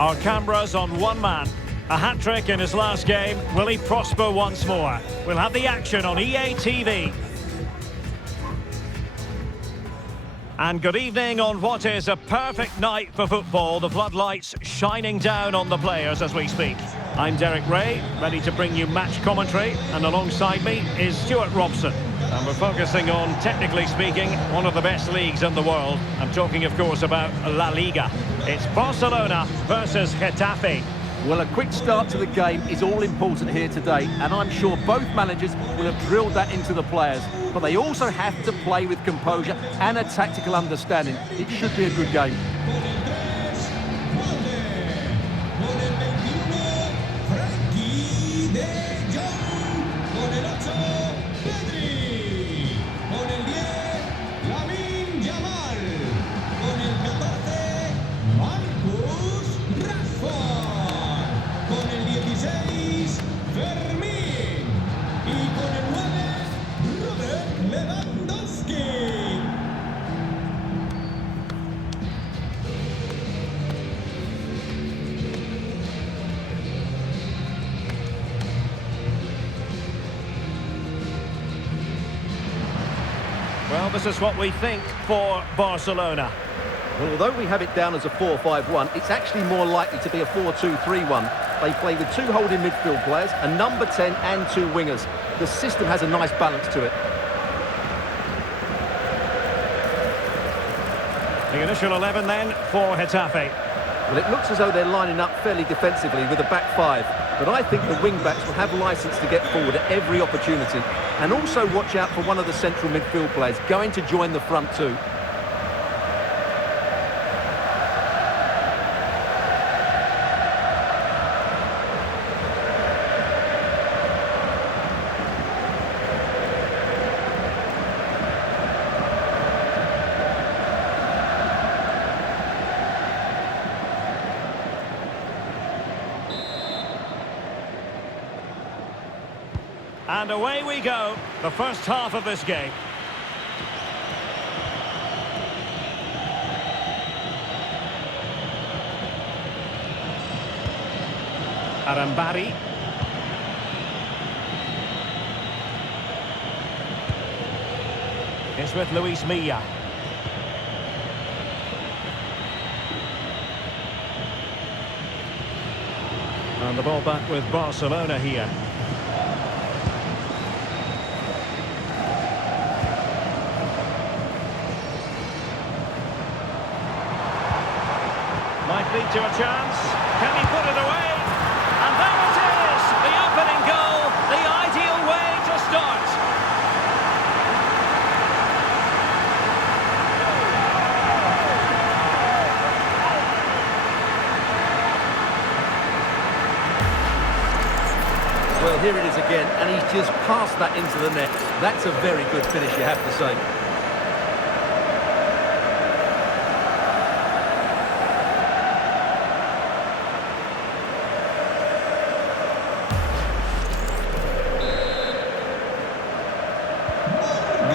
Our cameras on one man. A hat-trick in his last game. Will he prosper once more? We'll have the action on EA TV. And good evening on what is a perfect night for football. The floodlights shining down on the players as we speak. I'm Derek Ray, ready to bring you match commentary. And alongside me is Stuart Robson. And we're focusing on, technically speaking, one of the best leagues in the world. I'm talking, of course, about La Liga. It's Barcelona versus Getafe. Well, a quick start to the game is all important here today, and I'm sure both managers will have drilled that into the players. But they also have to play with composure and a tactical understanding. It should be a good game. Well, this is what we think for Barcelona. Well, although we have it down as a 4-5-1, it's actually more likely to be a 4-2-3-1. They play with two holding midfield players, a number 10 and two wingers. The system has a nice balance to it. The initial 11 then for Getafe. Well, it looks as though they're lining up fairly defensively with a back five. But I think the wing-backs will have licence to get forward at every opportunity. And also watch out for one of the central midfield players going to join the front two. And away we go, the first half of this game. Arambari. It's with Luis Milla. And the ball back with Barcelona here. Might lead to a chance. Can he put it away? And there it is! The opening goal, the ideal way to start. Well, here it is again, and he's just passed that into the net. That's a very good finish, you have to say.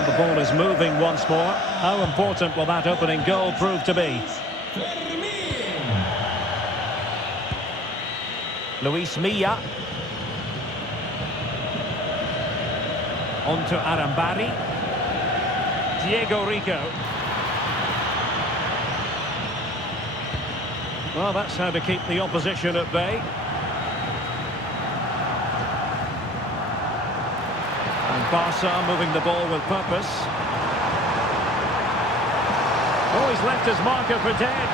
The ball is moving once more. How important will that opening goal prove to be? Luis Milla. On to Arambari. Diego Rico. Well, that's how to keep the opposition at bay. Barca moving the ball with purpose. Oh, he's left his marker for dead.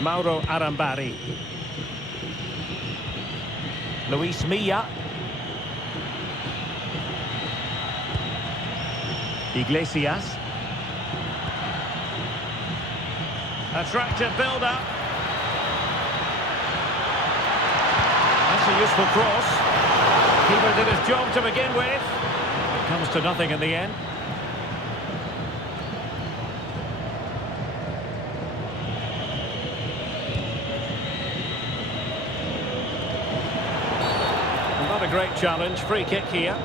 Mauro Arambari. Luis Milla. Iglesias. Attractive build-up. A useful cross. Keeper did his job to begin with. It comes to nothing in the end. Not a great challenge. Free kick here.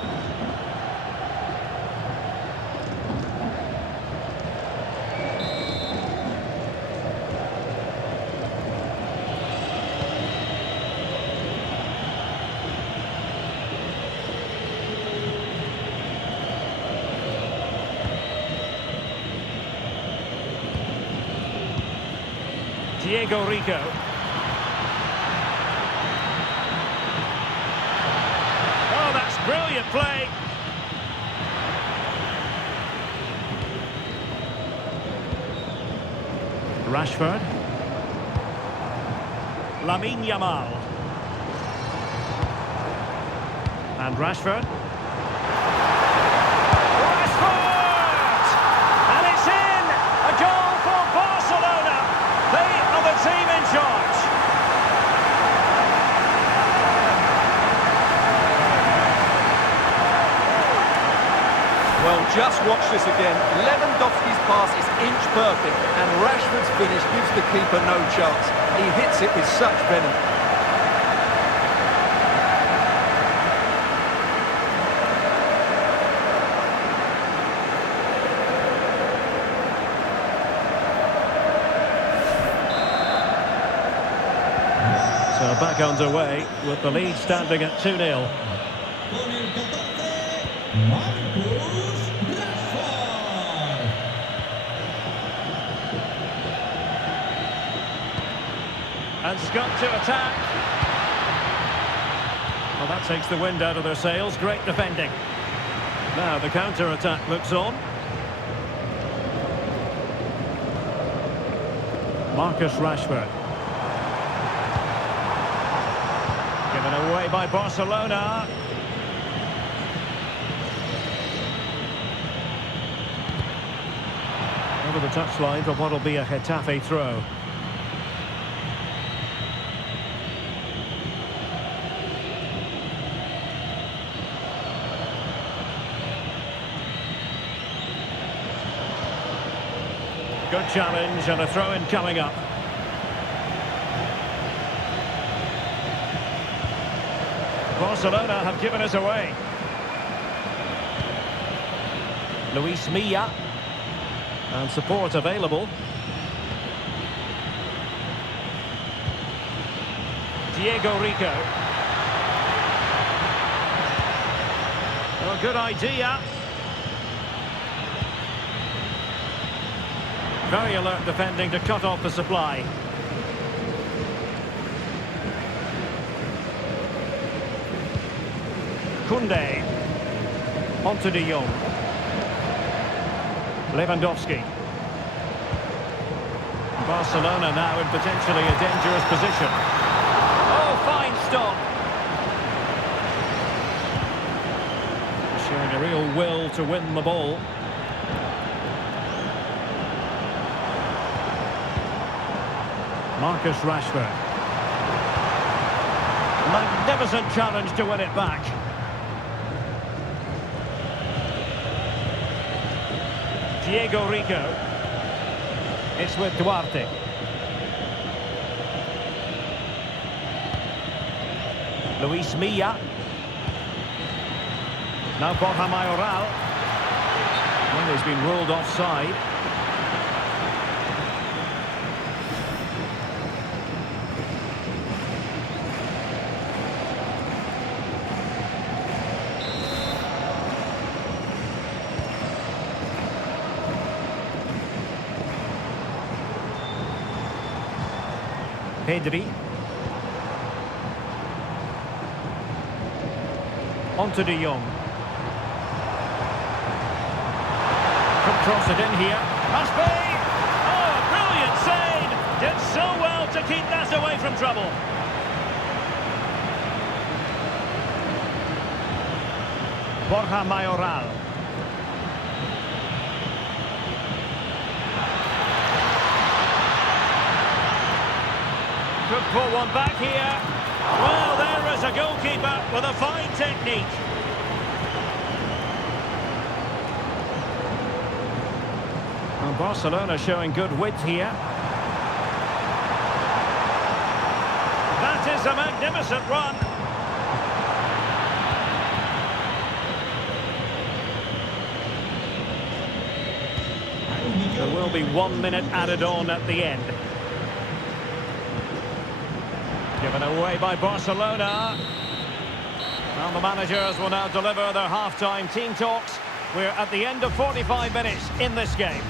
Diego Rico. Oh, that's brilliant play. Rashford. Lamine Yamal. And Rashford. Rashford! And it's in! A goal for Barcelona. They are the team in charge. Well, just watch this again. Lewandowski's pass is inch perfect, and Rashford's finish gives the keeper no chance. He hits it with such venom. So back underway with the lead standing at 2-0. And Scott to attack. Well, that takes the wind out of their sails. Great defending. Now the counter-attack looks on. Marcus Rashford. Given away by Barcelona. Over the touchline for what will be a Getafe throw. Good challenge and a throw-in coming up. Barcelona have given us away. Luis Milla. And support available. Diego Rico. Oh, good idea. Very alert defending to cut off the supply. Koundé. Onto de Jong. Lewandowski. Barcelona now in potentially a dangerous position. Oh, fine stop. Showing a real will to win the ball. Marcus Rashford. Magnificent challenge to win it back. Diego Rico. It's with Duarte. Luis Milla. Now Borja Mayoral. Well, he's been ruled offside. Pedri. Onto de Jong. Could cross it in here. Must be! Oh, brilliant save! Did so well to keep that away from trouble. Borja Mayoral. Could pull one back here. Well, there is a goalkeeper with a fine technique. And Barcelona showing good width here. That is a magnificent run. There will be 1 minute added on at the end. Given away by Barcelona. And the managers will now deliver their half-time team talks. We're at the end of 45 minutes in this game.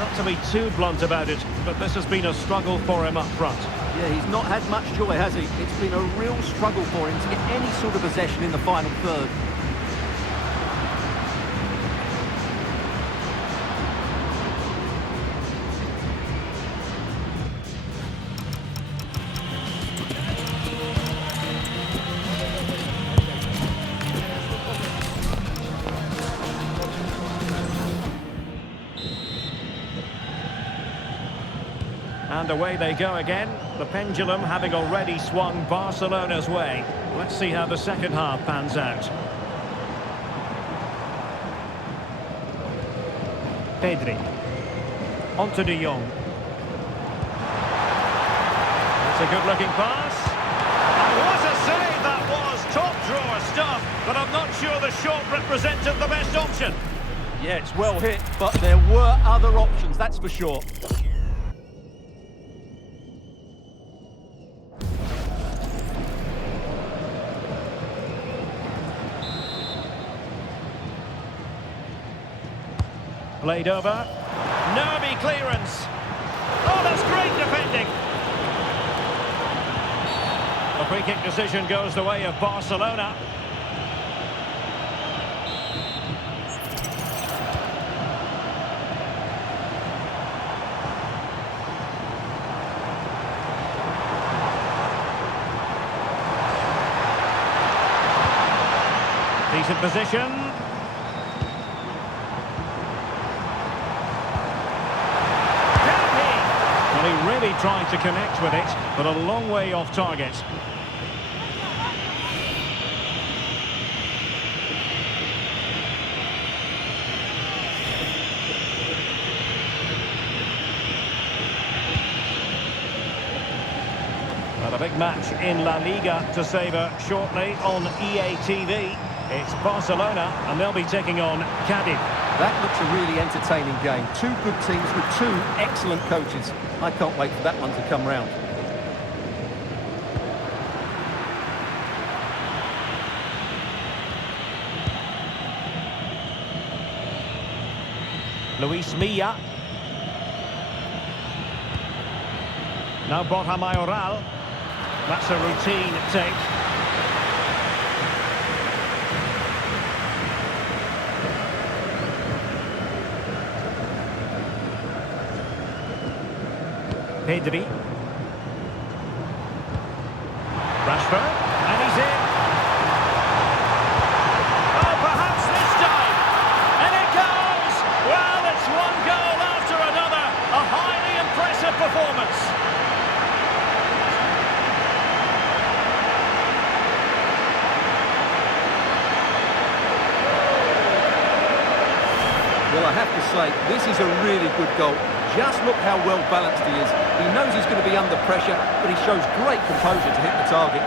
Not to be too blunt about it, but this has been a struggle for him up front. Yeah, he's not had much joy, has he? It's been a real struggle for him to get any sort of possession in the final third. And away they go again, the pendulum having already swung Barcelona's way. Let's see how the second half pans out. Pedri. On to De Jong. It's a good-looking pass. And what a save that was! Top-drawer stuff, but I'm not sure the shot represented the best option. Yeah, it's well hit, but there were other options, that's for sure. Played over. Nervy clearance. Oh, that's great defending. The free kick decision goes the way of Barcelona. Decent position. Well, he really tried to connect with it, but a long way off target. Well, a big match in La Liga to savour shortly on EA TV. It's Barcelona, and they'll be taking on Getafe. That looks a really entertaining game. Two good teams with two excellent coaches. I can't wait for that one to come round. Luis Milla. Now Borja Mayoral. That's a routine take. Pedri. Rashford. And he's in. Oh, perhaps this time. And it goes. Well, it's one goal after another. A highly impressive performance. Well, I have to say, this is a really good goal. Just look how well balanced he is. He knows he's going to be under pressure, but he shows great composure to hit the target.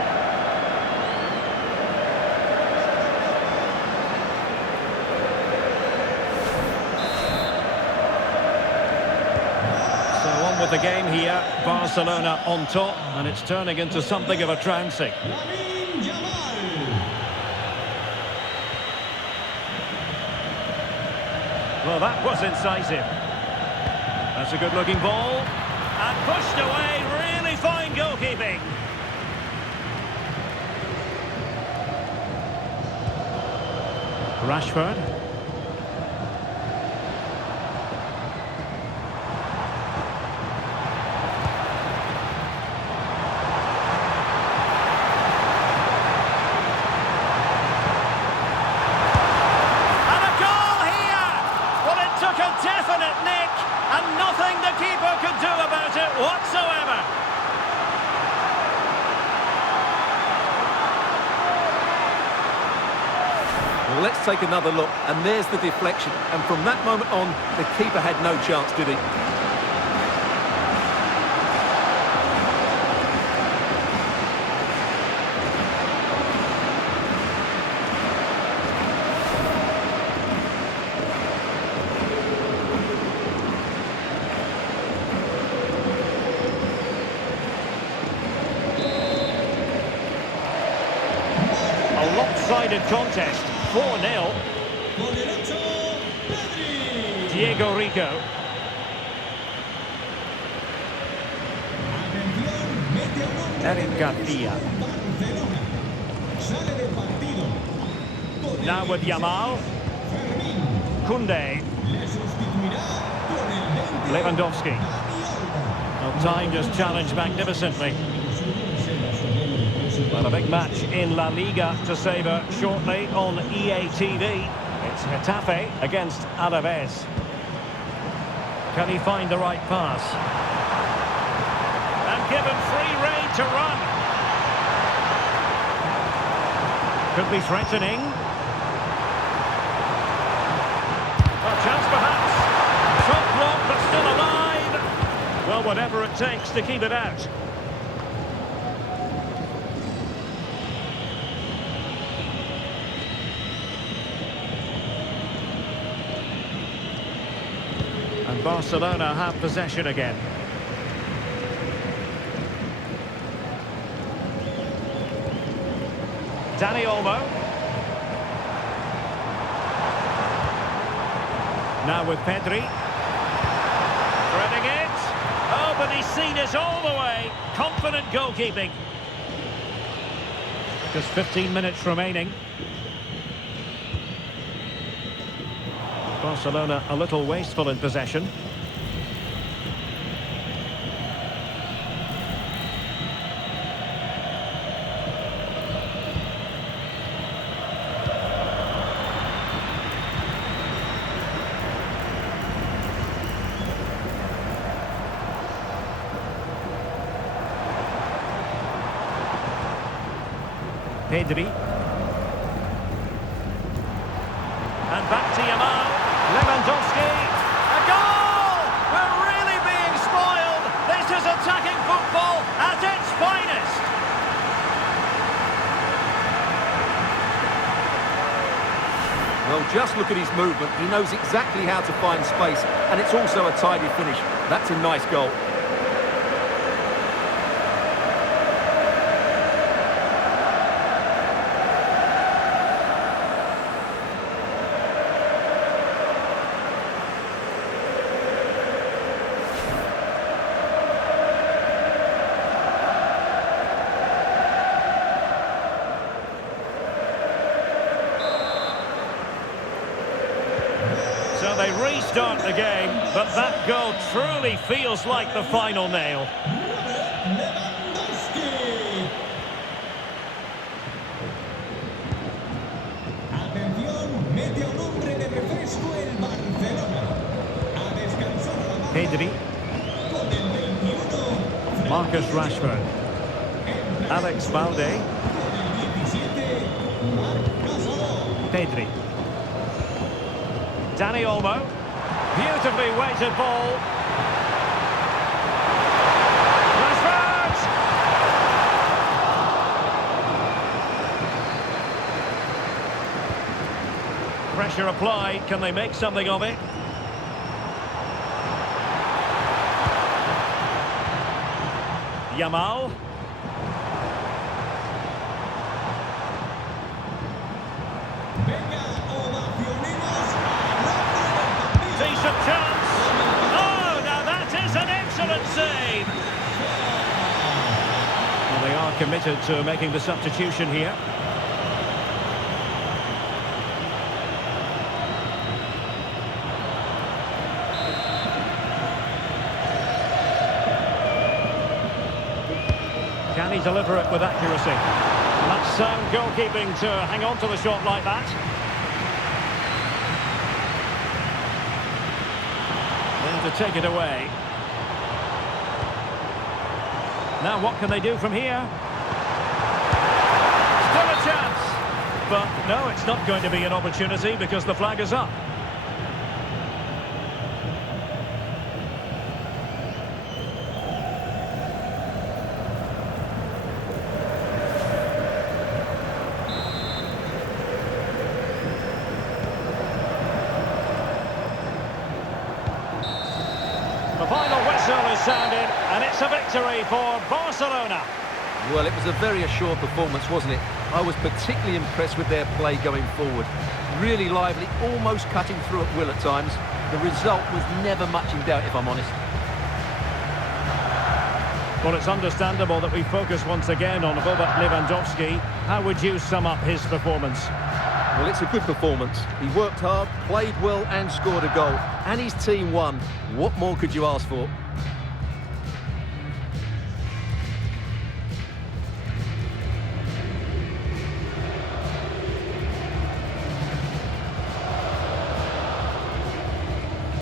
So on with the game here. Barcelona on top, and it's turning into something of a trouncing. Well, that was incisive. That's a good-looking ball. And pushed away, really fine goalkeeping. Rashford. And a goal here! Well, it took a definite nick, and nothing the keeper could do about it whatsoever. Well, let's take another look, and there's the deflection. And from that moment on, the keeper had no chance, did he? A lopsided contest, 4-0. Diego Rico. Eric Garcia. Now with Yamal. Koundé. Lewandowski. Well, time just challenged magnificently. Well, a big match in La Liga to savour shortly on EA TV. It's Getafe against Alaves. Can he find the right pass? And given free rein to run. Could be threatening. A chance perhaps. Shot blocked but still alive. Well, whatever it takes to keep it out. And Barcelona have possession again. Dani Olmo. Now with Pedri. Threading it. Oh, but he's seen it all the way. Confident goalkeeping. Just 15 minutes remaining. Barcelona a little wasteful in possession. Pedri. And back to Yamal. Lewandowski. A goal! We're really being spoiled. This is attacking football at its finest. Well, just look at his movement. He knows exactly how to find space, and it's also a tidy finish. That's a nice goal. So they restart the game, but that goal truly feels like the final nail. Pedri. Marcus Rashford. Alex Balde. Pedri. Dani Olmo. Beautifully weighted ball. Rashford! Pressure applied. Can they make something of it? Yamal. Decent chance. Oh, now that is an excellent save. Well, they are committed to making the substitution here. Can he deliver it with accuracy? That's sound goalkeeping to hang on to the shot like that. To take it away. Now what can they do from here? Still a chance! But no, it's not going to be an opportunity because the flag is up. The final whistle is sounded, and it's a victory for Barcelona. Well, it was a very assured performance, wasn't it? I was particularly impressed with their play going forward. Really lively, almost cutting through at will at times. The result was never much in doubt, if I'm honest. Well, it's understandable that we focus once again on Robert Lewandowski. How would you sum up his performance? Well, it's a good performance. He worked hard, played well and scored a goal. And his team won. What more could you ask for?